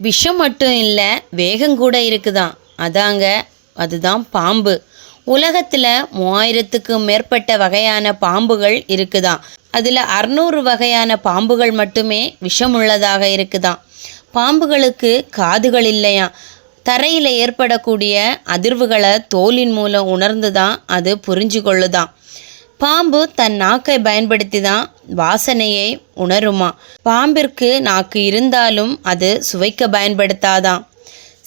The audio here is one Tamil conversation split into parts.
விஷம் மட்டும் இல்லை வேகம் கூட இருக்குதான் அதாங்க அதுதான் பாம்பு. உலகத்தில் மூவாயிரத்துக்கும் மேற்பட்ட வகையான பாம்புகள் இருக்குதான் அதில் அறுநூறு வகையான பாம்புகள் மட்டுமே விஷமுள்ளதாக இருக்குதான் பாம்புகளுக்கு காதுகள் இல்லையா? தரையில் ஏற்படக்கூடிய அதிர்வுகளை தோலின் மூலம் உணர்ந்து தான் அது புரிஞ்சு கொள்ளுதான் பாம்பு தன் நாக்கை பயன்படுத்தி தான் வாசனையை உணருமா. பாம்பிற்கு நாக்கு இருந்தாலும் அது சுவைக்க பயன்படுத்தாதான்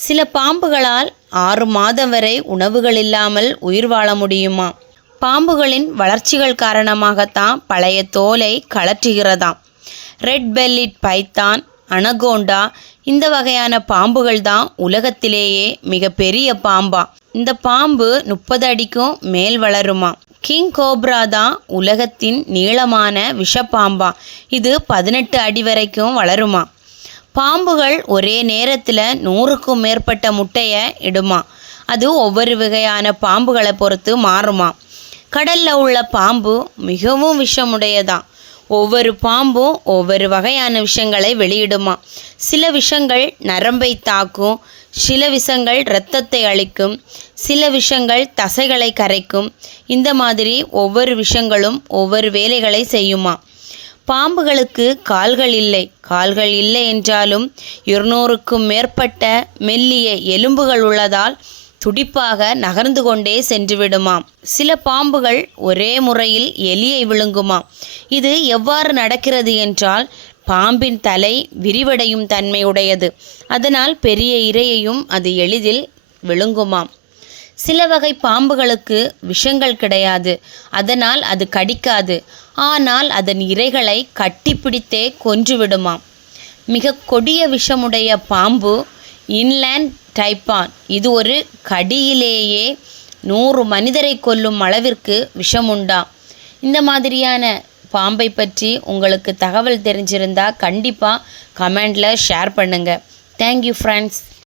சில பாம்புகளால் ஆறு மாதம் வரை உணவுகள் இல்லாமல் உயிர் வாழ முடியுமா. பாம்புகளின் வளர்ச்சிகள் காரணமாகத்தான் பழைய தோலை கழற்றுகிறதாம் ரெட் பெல்லிட் பைத்தான் அனகோண்டா இந்த வகையான பாம்புகள் தான் உலகத்திலேயே மிக பெரிய பாம்பா. இந்த பாம்பு முப்பது அடிக்கும் மேல் வளருமா. கிங் கோப்ரா தான் உலகத்தின் நீளமான விஷப்பாம்பா. இது பதினெட்டு அடி வரைக்கும் வளருமா? பாம்புகள் ஒரே நேரத்தில் நூறுக்கும் மேற்பட்ட முட்டையை இடுமா? அது ஒவ்வொரு வகையான பாம்புகளை பொறுத்து மாறுமா? கடலில் உள்ள பாம்பு மிகவும் விஷமுடையதான் ஒவ்வொரு பாம்பும் ஒவ்வொரு வகையான விஷங்களை வெளியிடுமா. சில விஷங்கள் நரம்பை தாக்கும் சில விஷங்கள் இரத்தத்தை அழிக்கும் சில விஷங்கள் தசைகளை கரைக்கும். இந்த மாதிரி ஒவ்வொரு விஷங்களும் ஒவ்வொரு வேலைகளை செய்யுமா. பாம்புகளுக்கு கால்கள் இல்லை. கால்கள் இல்லை என்றாலும் இருநூறுக்கும் மேற்பட்ட மெல்லிய எலும்புகள் உள்ளதால் துடிப்பாக நகர்ந்து கொண்டே சென்று விடுமாம் சில பாம்புகள் ஒரே முறையில் எலியை விழுங்குமாம். இது எவ்வாறு நடக்கிறது என்றால் பாம்பின் தலை விரிவடையும் தன்மை உடையது அதனால் பெரிய இரையையும் அது எளிதில் விழுங்குமாம். சில வகை பாம்புகளுக்கு விஷங்கள் கிடையாது. அதனால் அது கடிக்காது. ஆனால் அதன் இரைகளை கட்டிப்பிடித்தே கொன்றுவிடுமாம். மிக கொடிய விஷமுடைய பாம்பு இன்லேண்ட் டைப்பான். இது ஒரு கடியிலேயே நூறு மனிதரை கொல்லும் அளவிற்கு விஷமுண்டா. இந்த மாதிரியான பாம்பை பற்றி உங்களுக்கு தகவல் தெரிஞ்சிருந்தால் கண்டிப்பாக கமெண்டில் ஷேர் பண்ணுங்கள் தேங்க்யூ ஃப்ரெண்ட்ஸ்